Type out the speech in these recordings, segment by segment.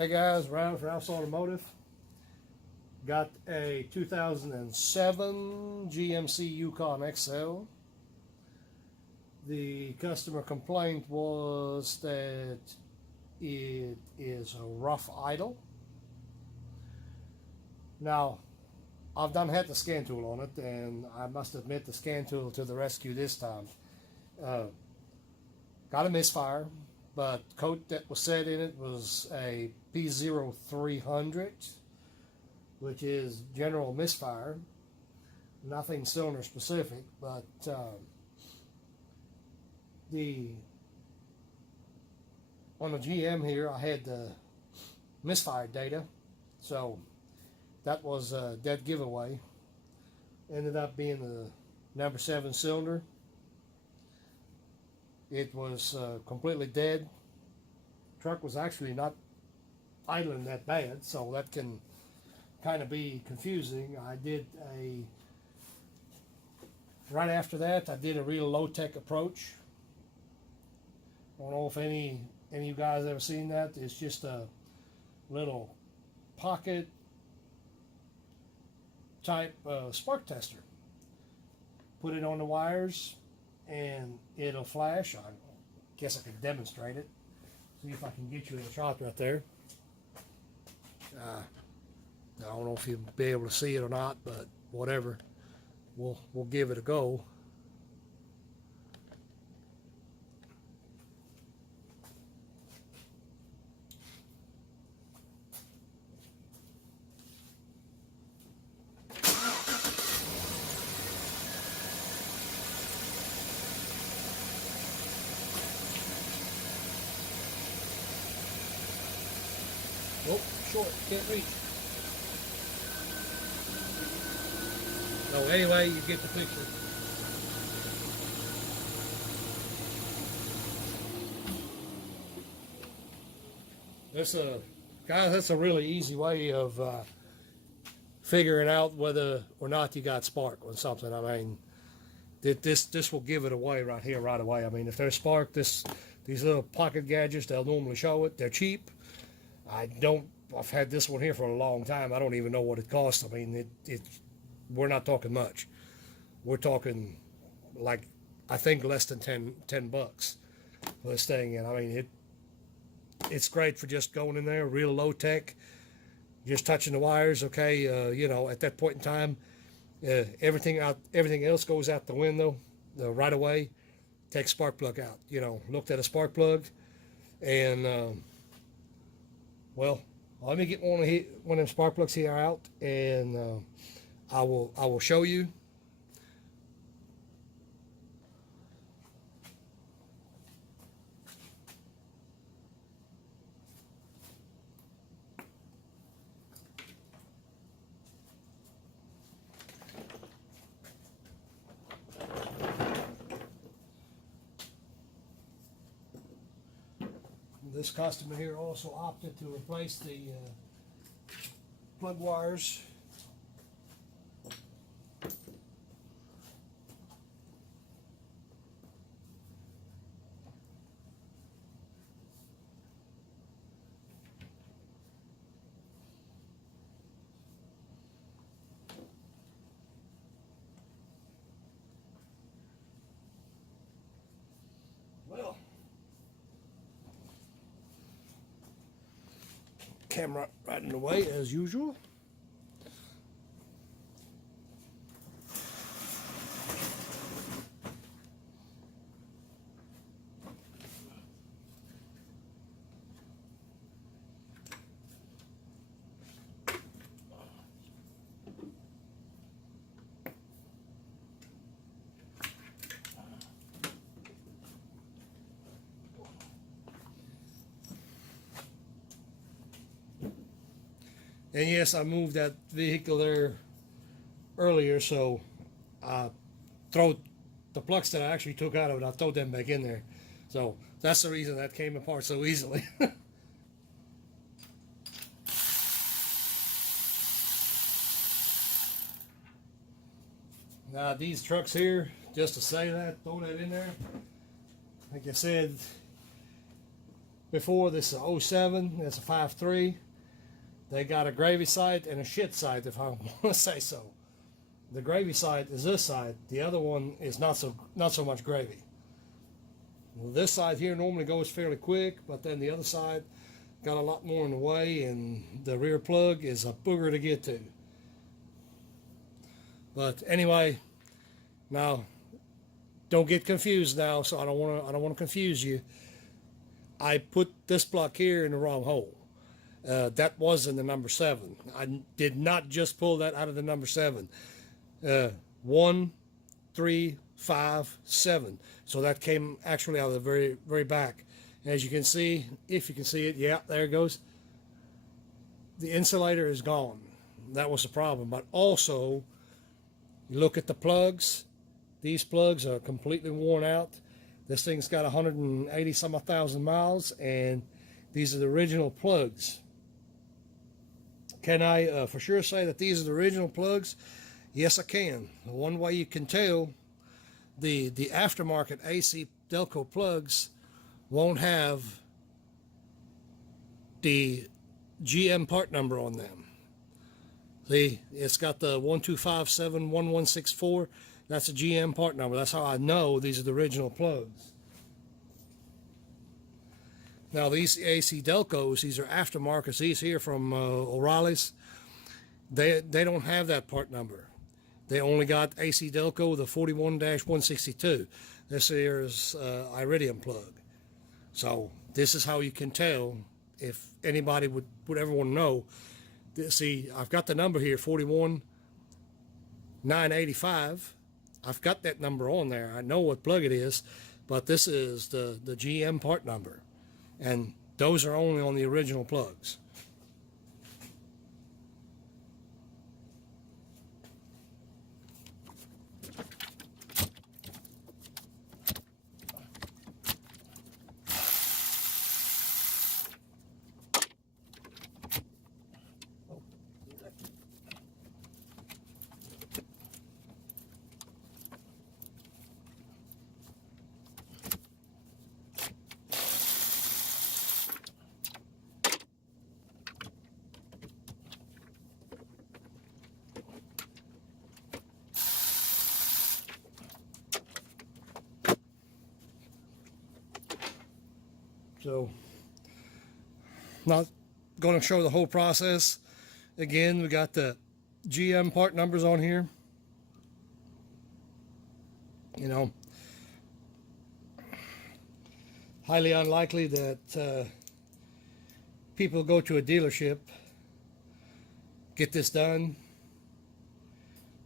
Hey guys, Ryan from Ralph's Automotive. Got a 2007 GMC Yukon XL. The customer complaint was that it is a rough idle. Now, I've done had the scan tool on it, and I must admit the scan tool to the rescue this time. Got a misfire, but coat that was set in it was a P0300, which is general misfire, nothing cylinder specific, but on the GM here I had the misfire data, so that was a dead giveaway. Ended up being the number 7 cylinder. It was completely dead. Truck was actually not idling that bad, so that can kind of be confusing. Right after that, I did a real low-tech approach. I don't know if any of you guys ever seen that. It's just a little pocket type spark tester. Put it on the wires and it'll flash. I guess I could demonstrate it. See if I can get you in a shot right there. I don't know if you'll be able to see it or not, but whatever. We'll give it a go. Oh, short, can't reach. So anyway, you get the picture. Guys, that's a really easy way of figuring out whether or not you got spark on something. I mean, this will give it away right here, right away. I mean, if there's spark, these little pocket gadgets, they'll normally show it. They're cheap. I've had this one here for a long time. I don't even know what it costs. I mean, we're not talking much. We're talking like, I think less than 10 bucks for this thing. And I mean, it's great for just going in there, real low tech, just touching the wires. Okay. You know, at that point in time, everything else goes out the window right away. Take spark plug out, you know, looked at a spark plug and, well, let me get one of them spark plugs here out, and I will show you. This customer here also opted to replace the plug wires. Well, camera right in the way as usual. And yes, I moved that vehicle there earlier, so I throw the plugs that I actually took out of it, I throw them back in there. So that's the reason that came apart so easily. Now these trucks here, just to say that, throw that in there. Like I said, before. This is a 07, that's a 5.3. They got a gravy side and a shit side, if I want to say so. The gravy side is this side. The other one is not so much gravy. Well, this side here normally goes fairly quick, but then the other side got a lot more in the way, and the rear plug is a booger to get to. But anyway, now don't get confused now. So I don't want to confuse you. I put this block here in the wrong hole. That was in the number 7. I did not just pull that out of the number 7. 1, 3, 5, 7. So that came actually out of the very, very back. As you can see, if you can see it, yeah, there it goes. The insulator is gone. That was the problem. But also, you look at the plugs. These plugs are completely worn out. This thing's got 180 some thousand miles, and these are the original plugs. Can I for sure say that these are the original plugs? Yes, I can. One way you can tell, the aftermarket AC Delco plugs won't have the GM part number on them. See, it's got the 12571164. That's a GM part number. That's how I know these are the original plugs. Now these AC Delcos, these are aftermarkets. These here from O'Reilly's, they don't have that part number. They only got AC Delco, the 41-162. This here is Iridium plug. So this is how you can tell if anybody would ever want to know. See, I've got the number here, 41985. I've got that number on there. I know what plug it is, but this is the GM part number. And those are only on the original plugs. So, not going to show the whole process. Again, we got the GM part numbers on here. You know, highly unlikely that people go to a dealership, get this done.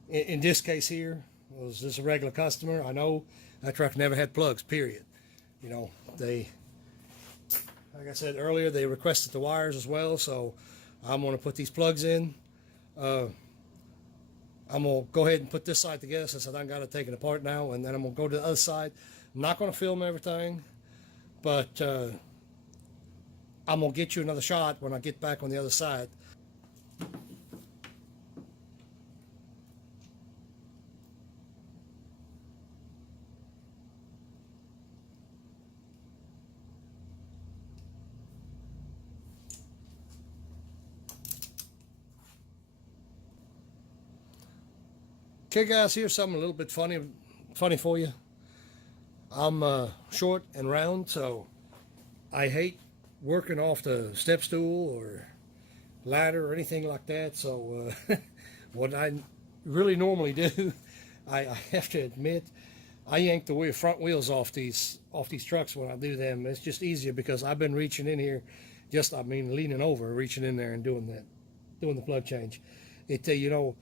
In this case here, was this a regular customer? I know that truck never had plugs, period. You know, like I said earlier, they requested the wires as well, so I'm going to put these plugs in. I'm going to go ahead and put this side together since I got to take it apart now, and then I'm going to go to the other side. I'm not going to film everything, but I'm going to get you another shot when I get back on the other side. Okay guys, here's something a little bit funny for you. I'm short and round, so I hate working off the step stool or ladder or anything like that. So what I really normally do, I have to admit, I yank the front wheels off these trucks when I do them. It's just easier because I've been reaching in here, leaning over, reaching in there and doing the plug change. You know,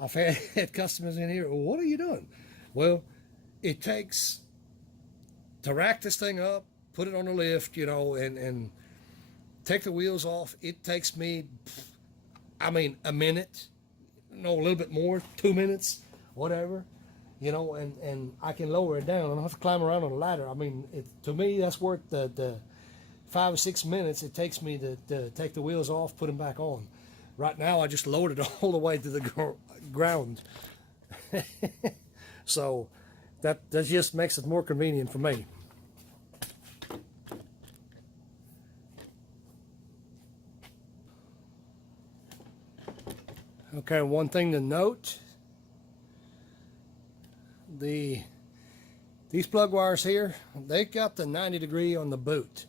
I've had customers in here, well, what are you doing? Well, it takes, to rack this thing up, put it on the lift, you know, and take the wheels off. It takes me, a minute, no, a little bit more, 2 minutes, whatever, you know, and I can lower it down. I don't have to climb around on a ladder. To me, that's worth the 5 or 6 minutes it takes me to take the wheels off, put them back on. Right now, I just loaded all the way to the ground. So that just makes it more convenient for me. Okay, one thing to note, these plug wires here, they got the 90-degree on the boot.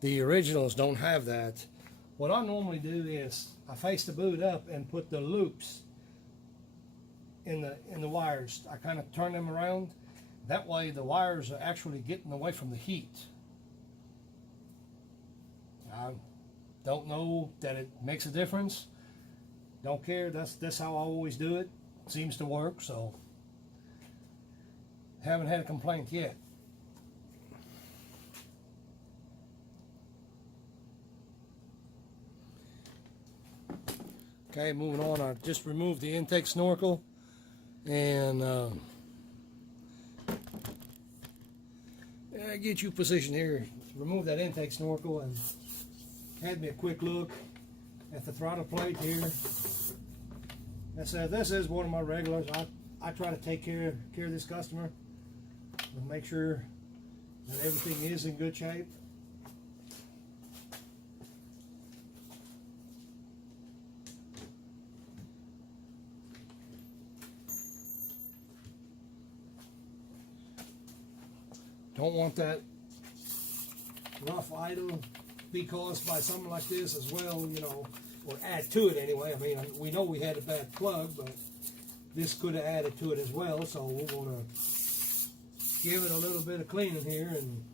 The originals don't have that. What I normally do is I face the boot up and put the loops in the wires. I kind of turn them around. That way the wires are actually getting away from the heat. I don't know that it makes a difference. Don't care. That's how I always do it. Seems to work, so haven't had a complaint yet. Okay, moving on. I just removed the intake snorkel and get you positioned here. Remove that intake snorkel and had me a quick look at the throttle plate here. This is one of my regulars. I try to take care of this customer and make sure that everything is in good shape. Don't want that rough idle be caused by something like this as well, you know, or add to it anyway. I mean, we know we had a bad plug, but this could have added to it as well, so we're going to give it a little bit of cleaning here. And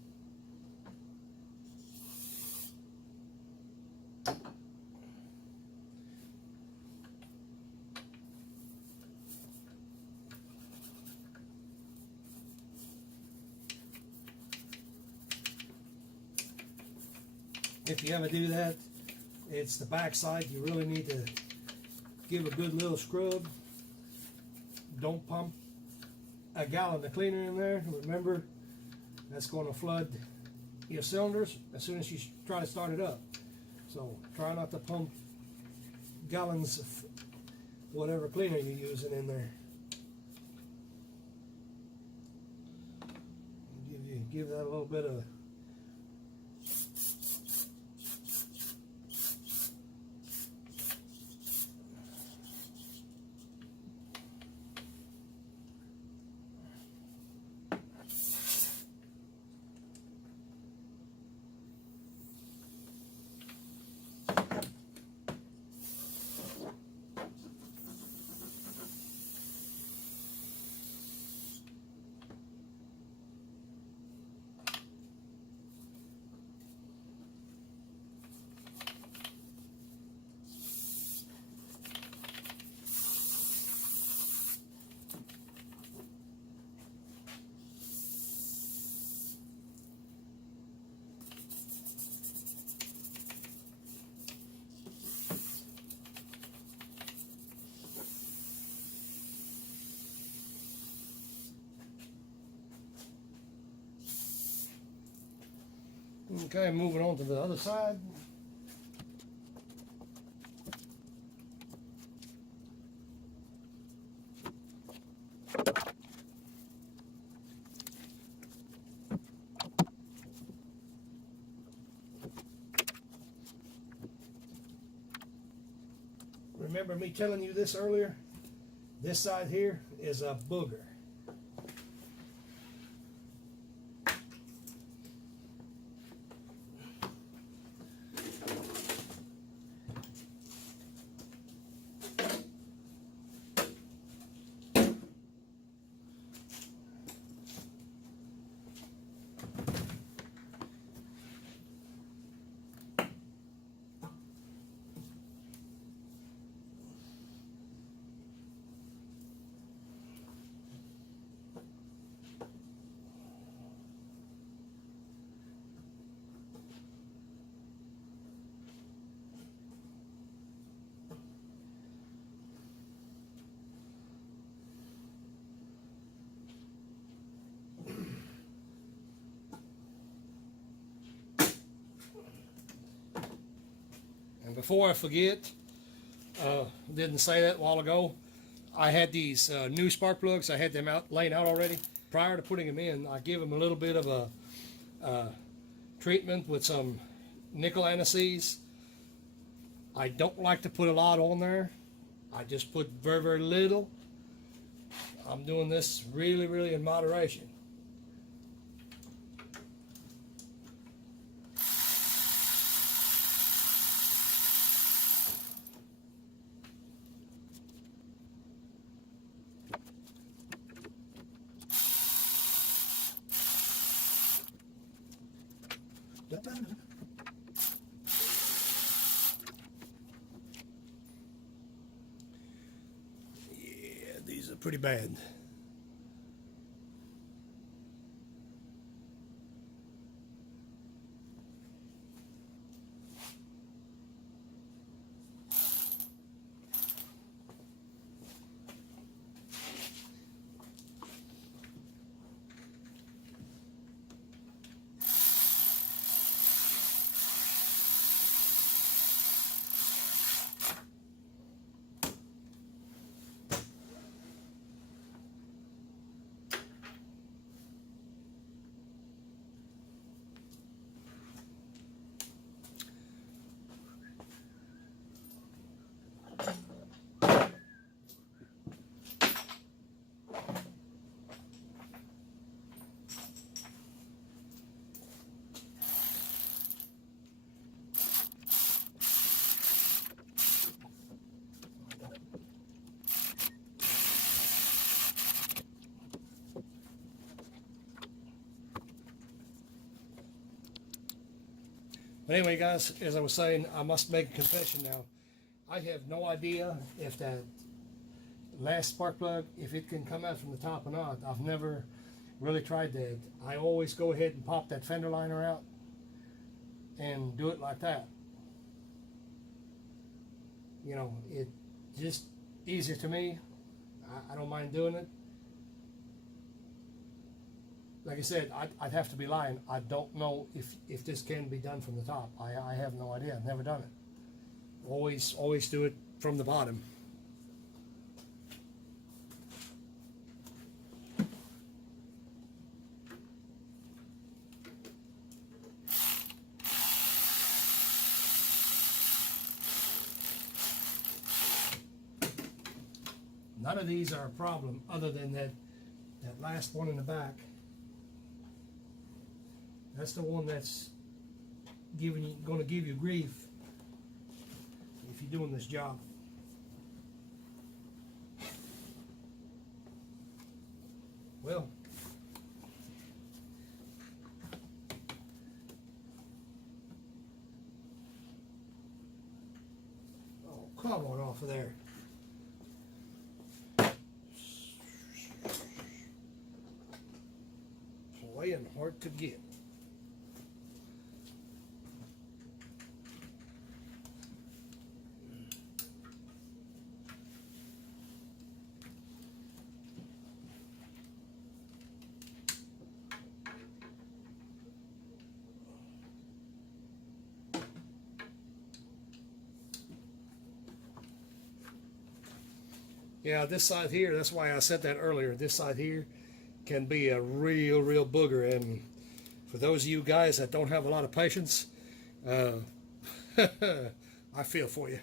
if you ever do that, it's the back side. You really need to give a good little scrub. Don't pump a gallon of cleaner in there. Remember, that's going to flood your cylinders as soon as you try to start it up. So try not to pump gallons of whatever cleaner you're using in there. Give that a little bit of Okay, moving on to the other side. Remember me telling you this earlier? This side here is a booger. And before I forget, didn't say that a while ago, I had these new spark plugs. I had them laying out already. Prior to putting them in, I give them a little bit of a treatment with some nickel antices. I don't like to put a lot on there. I just put very, very little. I'm doing this really, really in moderation. Yeah, these are pretty bad. But anyway, guys, as I was saying, I must make a confession now. I have no idea if that last spark plug, if it can come out from the top or not. I've never really tried that. I always go ahead and pop that fender liner out and do it like that. You know, it just easier to me. I don't mind doing it. Like I said, I'd have to be lying. I don't know if this can be done from the top. I have no idea. I've never done it. Always do it from the bottom. None of these are a problem other than that last one in the back. That's the one that's going to give you grief if you're doing this job. Well, oh, come on off of there. Playing hard to get. Yeah, this side here, that's why I said that earlier. This side here can be a real booger. And for those of you guys that don't have a lot of patience, I feel for you.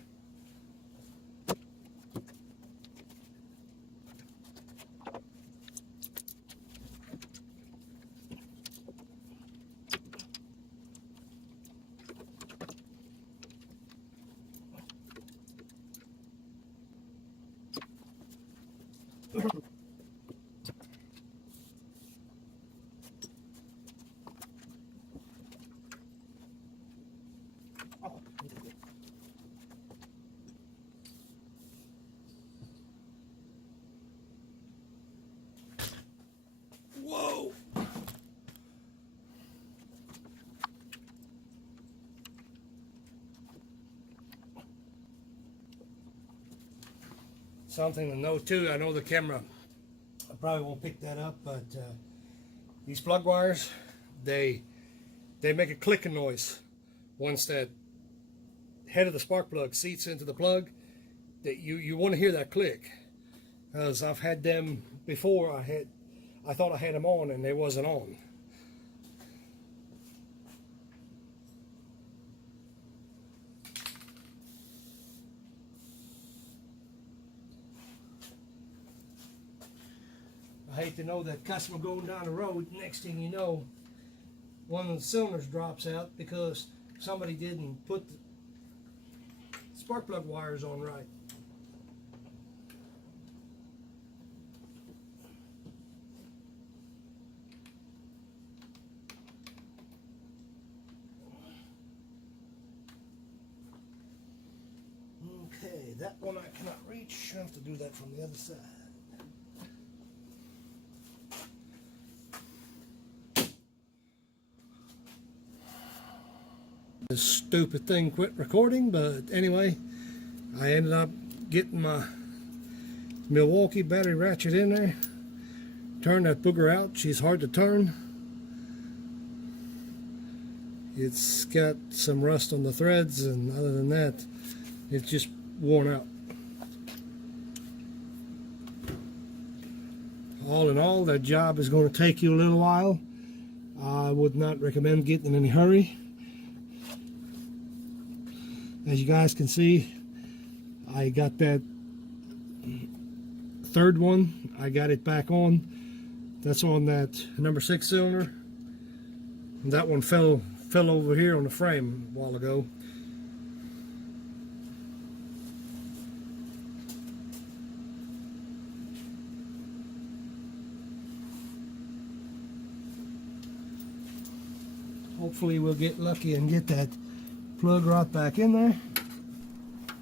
Whoa! Something to note too, I know the camera I probably won't pick that up, but these plug wires, they make a clicking noise once that head of the spark plug seats into the plug. That you want to hear that click, because I've had them before. I thought I had them on and they wasn't on. I hate to know that customer going down the road, next thing you know, one of the cylinders drops out because somebody didn't put the spark plug wires on right. Okay, that one I cannot reach. I have to do that from the other side. This stupid thing quit recording, but anyway, I ended up getting my Milwaukee battery ratchet in there. Turn that booger out. She's hard to turn. It's got some rust on the threads, and other than that, it's just worn out. All in all, that job is going to take you a little while. I would not recommend getting in any hurry. As you guys can see, I got that third one. I got it back on. That's on that number 6 cylinder. And that one fell over here on the frame a while ago. Hopefully we'll get lucky and get that plug right back in there.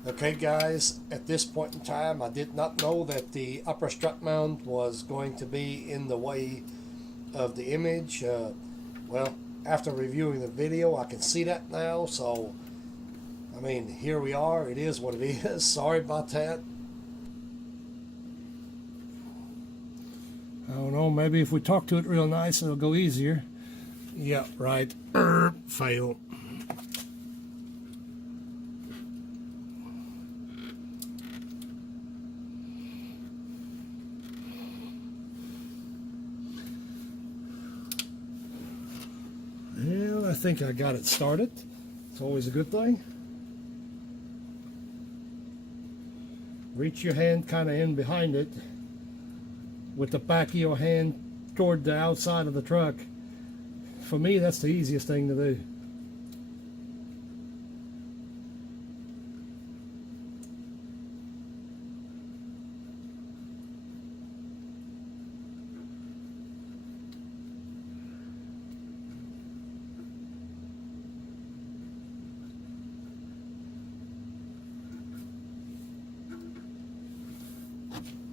Okay guys, at this point in time I did not know that the upper strut mount was going to be in the way of the image. Well, after reviewing the video I can see that now, so I mean, here we are. It is what it is. Sorry about that. I don't know, maybe if we talk to it real nice it'll go easier. Yeah, right. Fail. Well, I think I got it started. It's always a good thing. Reach your hand kind of in behind it with the back of your hand toward the outside of the truck. For me, that's the easiest thing to do.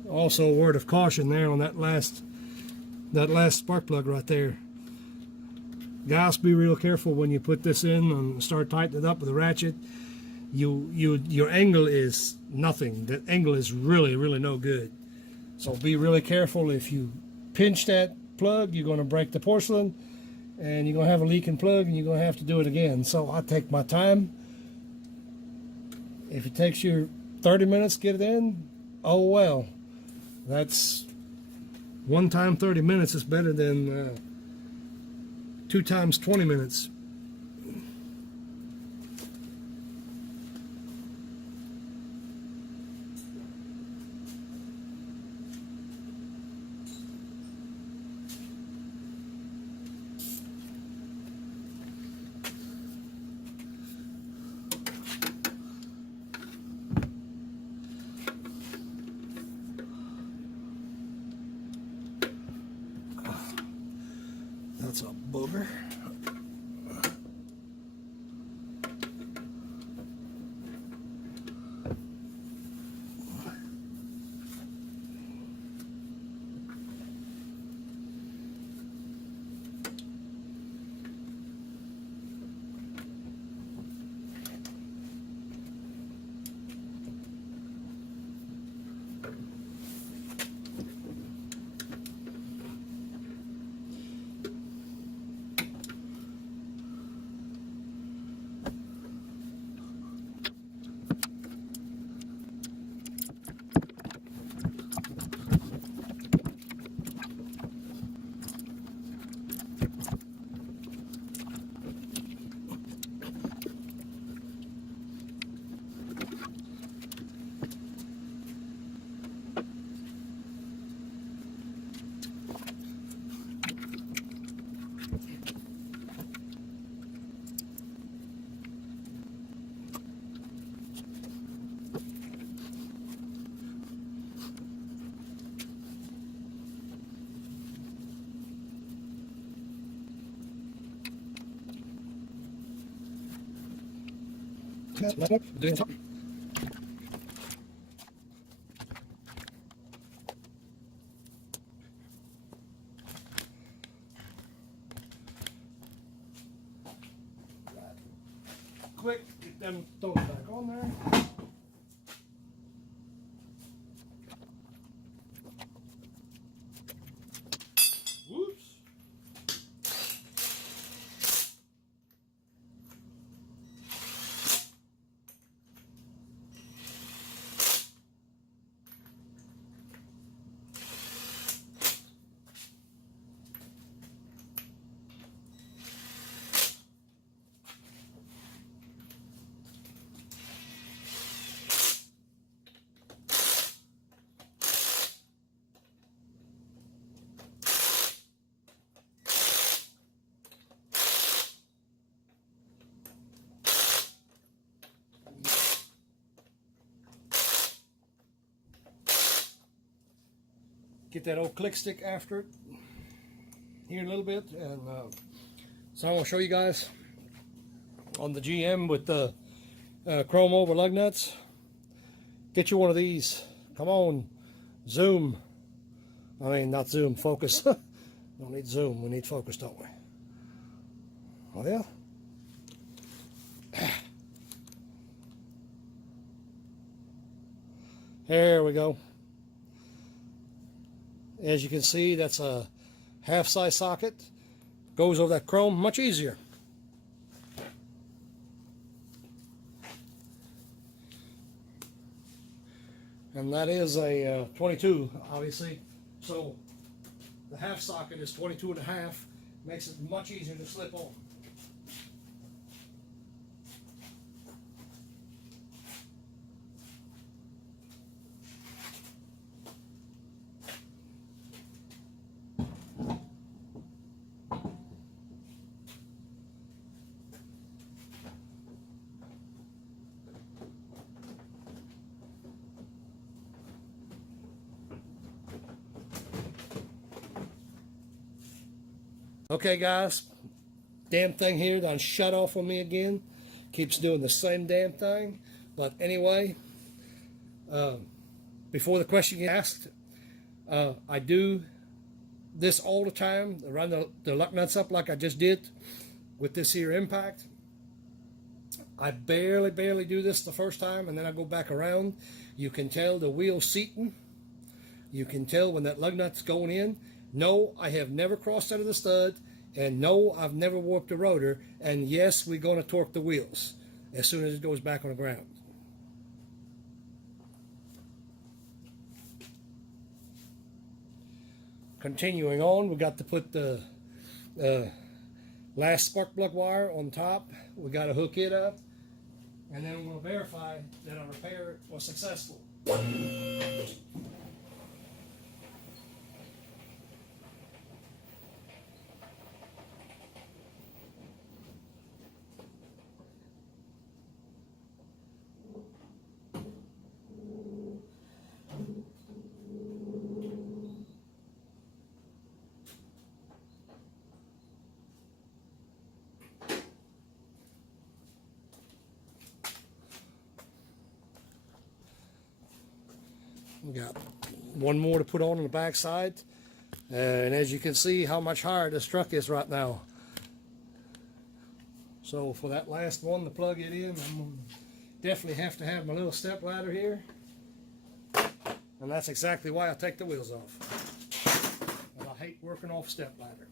Also, a word of caution there on that last spark plug right there. Guys, be real careful when you put this in and start tightening it up with a ratchet. Your angle is nothing. That angle is really no good. So be really careful. If you pinch that plug, you're going to break the porcelain, and you're going to have a leaking plug, and you're going to have to do it again. So I take my time. If it takes you 30 minutes to get it in, oh well. That's one time 30 minutes is better than 2 times 20 minutes. That's a booger. Doing something. Quick, get them those back on there. Whoops. Get that old click stick after it here in a little bit, and so I'm going to show you guys on the GM with the chrome over lug nuts. Get you one of these. Come on, zoom. I mean, not zoom, focus. Don't need zoom, we need focus, don't we? Well, there we go. As you can see, that's a half-size socket. Goes over that chrome much easier. And that is a 22, obviously. So the half socket is 22 and a half. Makes it much easier to slip on. Okay guys, damn thing here done shut off on me again. Keeps doing the same damn thing. But anyway, before the question gets asked, I do this all the time. I run the lug nuts up like I just did with this here impact. I barely do this the first time, and then I go back around. You can tell the wheel seating. You can tell when that lug nut's going in. No, I have never crossed out of the stud, and no, I've never warped the rotor, and yes, we're going to torque the wheels as soon as it goes back on the ground. Continuing on, we got to put the last spark plug wire on top. We got to hook it up, and then we'll verify that our repair was successful. We got one more to put on the back side, and as you can see how much higher this truck is right now. So for that last one to plug it in, I'm definitely have to have my little step ladder here, and that's exactly why I take the wheels off. And I hate working off step ladder.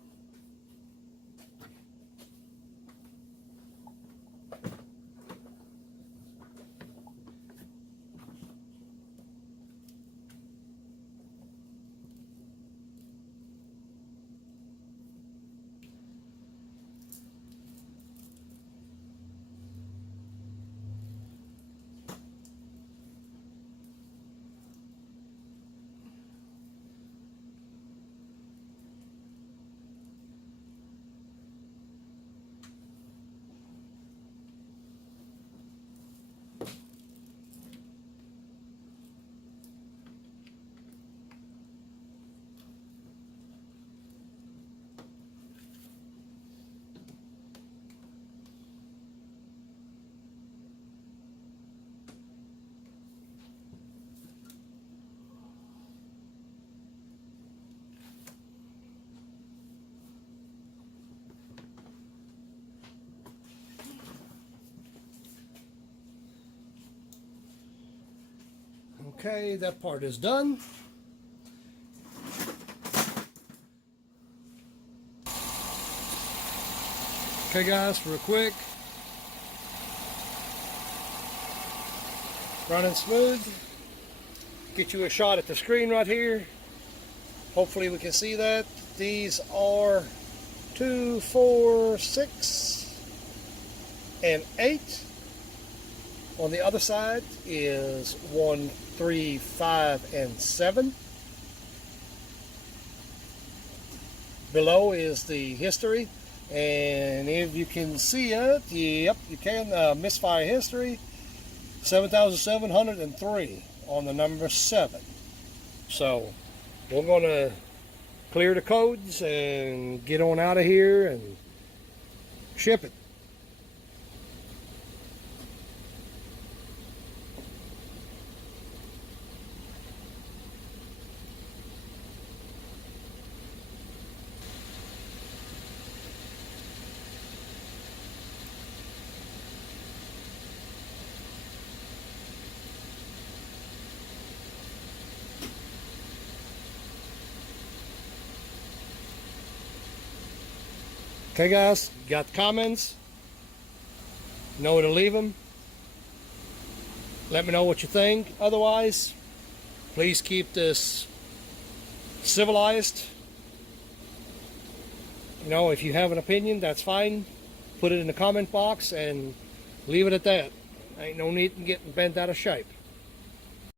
Okay, that part is done. Okay guys, real quick. Running smooth. Get you a shot at the screen right here. Hopefully we can see that. These are 2, 4, 6, and 8. On the other side is 1, 3, 5, and 7. Below is the history. And if you can see it, yep, you can. Misfire history, 7,703 on the number 7. So we're going to clear the codes and get on out of here and ship it. Okay guys, got comments? Know where to leave them. Let me know what you think. Otherwise, please keep this civilized. You know, if you have an opinion, that's fine. Put it in the comment box and leave it at that. Ain't no need in getting bent out of shape.